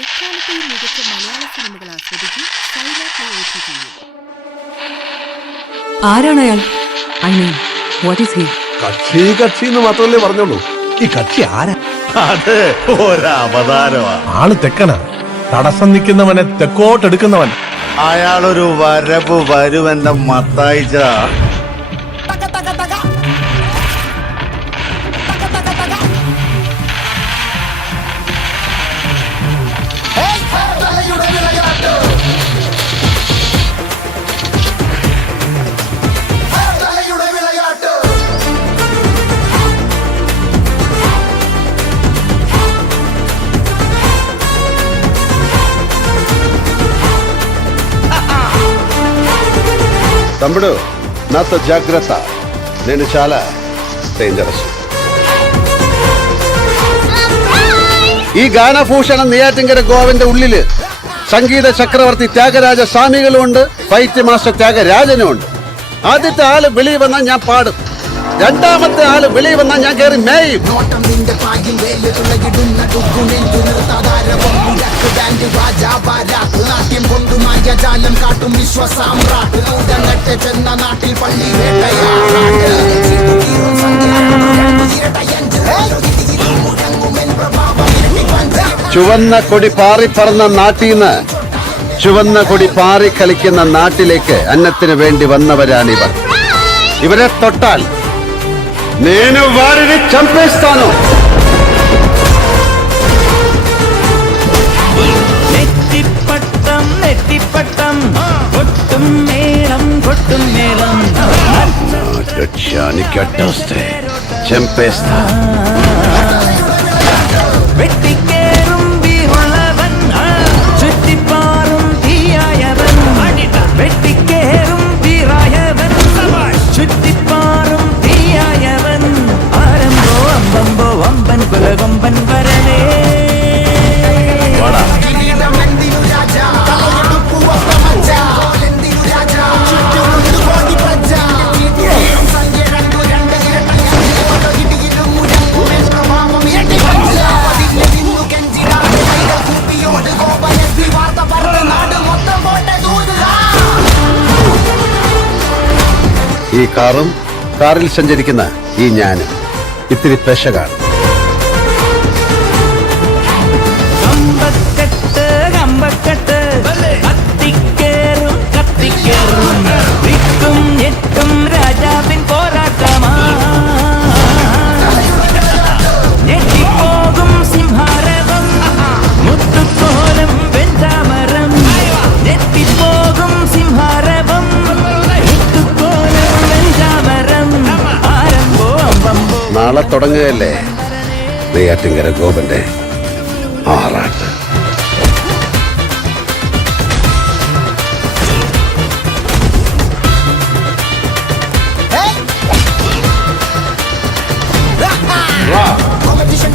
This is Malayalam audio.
എക്കാലത്തെയും മികച്ച മലയാള സിനിമകൾ ആസ്വദിച്ച് ആരാണ് അയാൾ? I mean what is he? കക്ഷി എന്ന് മാത്രമല്ലേ പറഞ്ഞോളൂ. ഈ കക്ഷി ആരാ? അത് ഒരവതാരമാ. ആള് തെക്കനാ. തടസ്സം നിൽക്കുന്നവനെ തെക്കോട്ടെടുക്കുന്നവൻ. അയാളൊരു വരവ് വരുമെന്ന മത്തായിച്ച. తమ్ముడు నాతో జాగ్రత్త, నేను చాలా డేంజరస్. ഈ ഗാനഭൂഷണം നെയ്യാറ്റിൻകര ഗോവിന്റെ ഉള്ളില് സംഗീത ചക്രവർത്തി ത്യാഗരാജ സ്വാമികളുമുണ്ട്, ഫൈറ്റ് മാസ്റ്റർ ത്യാഗരാജനുമുണ്ട്. ആദ്യത്തെ ആള് വെളിയിൽ വന്നാൽ ഞാൻ പാടും, രണ്ടാമത്തെ ആള് വെളിയിൽ വന്നാൽ ഞാൻ കയറി മേയും. ചുവന്ന കൊടി പാറി പറന്ന നാട്ടീന്ന് ചുവന്ന കൊടി പാറി കളിക്കുന്ന നാട്ടിലേക്ക് അന്നത്തിന് വേണ്ടി വന്നവരാണിവർ. ഇവരെ തൊട്ടാൽ నేను వారిని చంపేస్తాను. నెట్టిపట్టం నెట్టిపట్టం కొట్టుం మేళం లక్ష్యానికి అడ్డొస్తే చంపేస్తా. വെട്ടിക്കേറും വീറുള്ളവൻ ചുറ്റിപ്പാറും തീയായവൻ. വെട്ടിക്കേറും വീറായവൻ ചുറ്റിപ്പാറും തീയായവൻ. ആരംഭോ അമ്പമ്പോ വമ്പൻ കുലകൊമ്പൻ വരവേ. ഈ കാറും കാറിൽ സഞ്ചരിക്കുന്ന ഈ ഞാനും ഇത്തിരി പെശകാണ്. കമ്പക്കെട്ട് കമ്പക്കെട്ട് കത്തിക്കേറും കത്തിക്കേറും വിട്ടും ഞെട്ടും രാജാവിൻ പോരാട്ടമാ. ഞെട്ടിപ്പോകും സിംഹാരവം മുത്തുക്കോലം വെഞ്ചാമരം. ഞെട്ടിപ്പോകും സിംഹാരവം മുത്തുക്കോലം വെഞ്ചാമരം. ആരംഭോ അമ്പമ്പോ. നാളെ തുടങ്ങുകയല്ലേ നെയ്യാറ്റിൻകര ഗോപന്റെ ആറാട്ട്. Competition